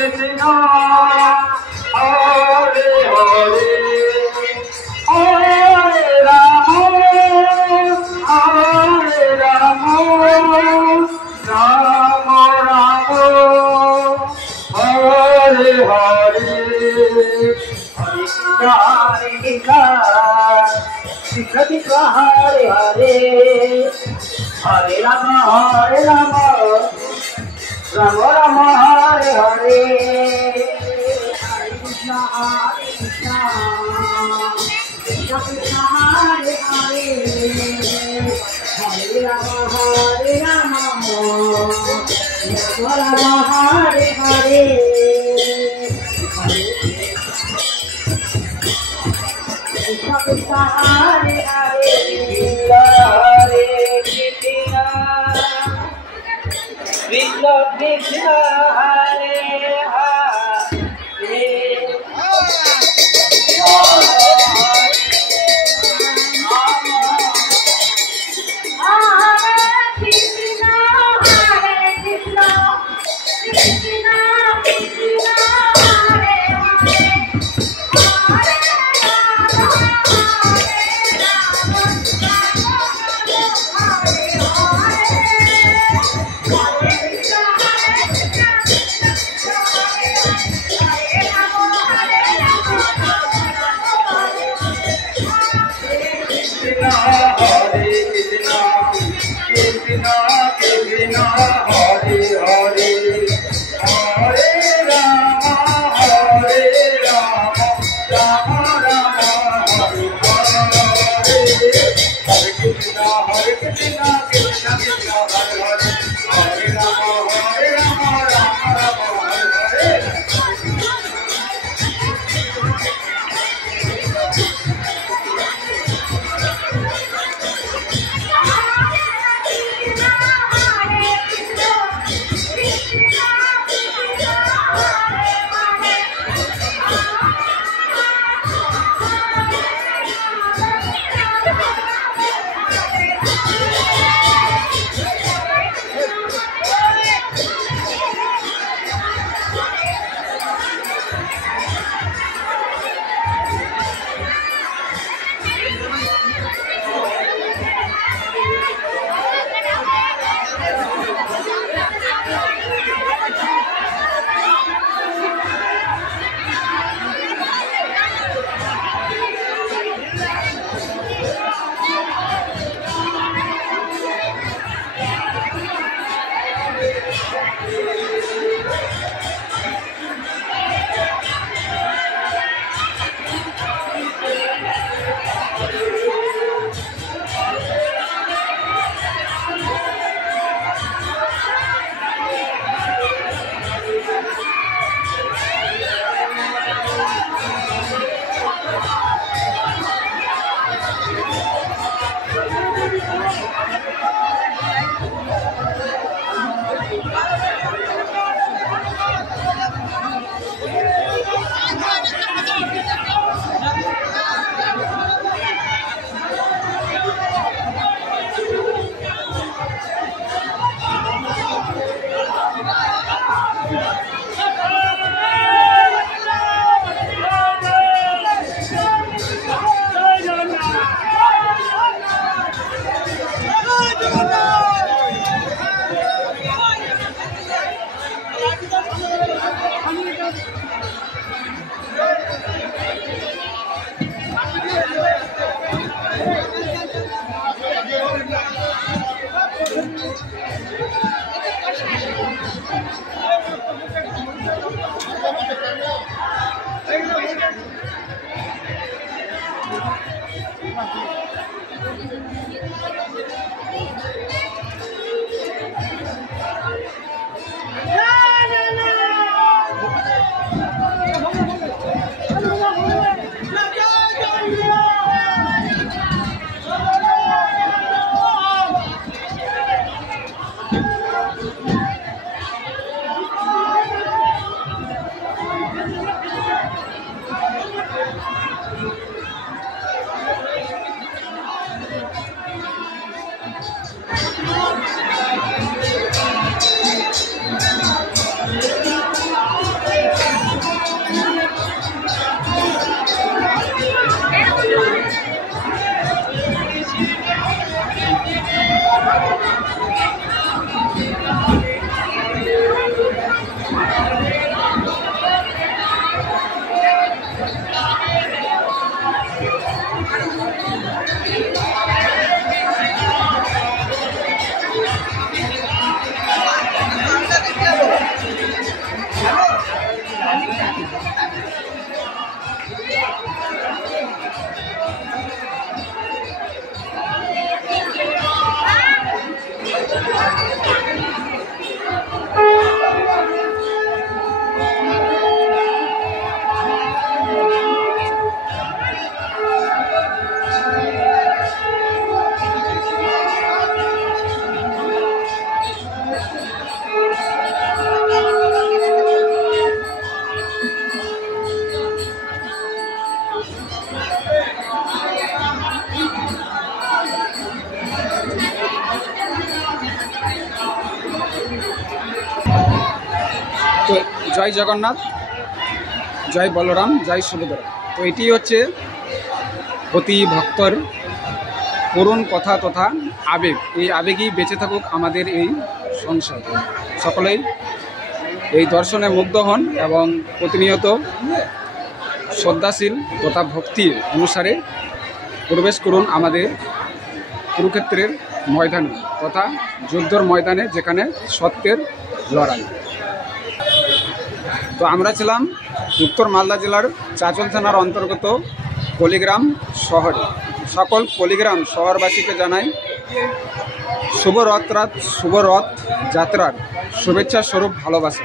Krishna, Hare Hare, Hare Rama, Hare Rama, Rama Rama, Hare Hare, Hare Krishna, Krishna Krishna, Hare Hare, Hare Rama, Rama Rama, Hare Hare, Hare Krishna, Krishna Krishna, Hare Hare, Hare Rama, Rama Rama, Hare Hare, Krishna Krishna, Hare Hare, Hare Krishna, Krishna Krishna, Hare Hare, তো জয় জগন্নাথ, জয় বলরাম, জয় সুভদ্রা। তো এটি হচ্ছে প্রতি ভক্তর করুণ কথা তথা আবেগ। এই আবেগই বেঁচে থাকুক আমাদের এই সংসার। সকলেই এই দর্শনে মুগ্ধ হন এবং প্রতিনিয়ত শ্রদ্ধাশীল তথা ভক্তির অনুসারে প্রবেশ করুন আমাদের কুরুক্ষেত্রের ময়দানে তথা যুদ্ধর ময়দানে, যেখানে সত্যের লড়াই। তো আমরা ছিলাম উত্তর মালদা জেলার চাঁচল থানার অন্তর্গত পল্লীগ্রাম শহরে। সকল পল্লীগ্রাম শহরবাসীকে জানাই শুভ রথ যাত্রার শুভেচ্ছা স্বরূপ ভালোবাসা।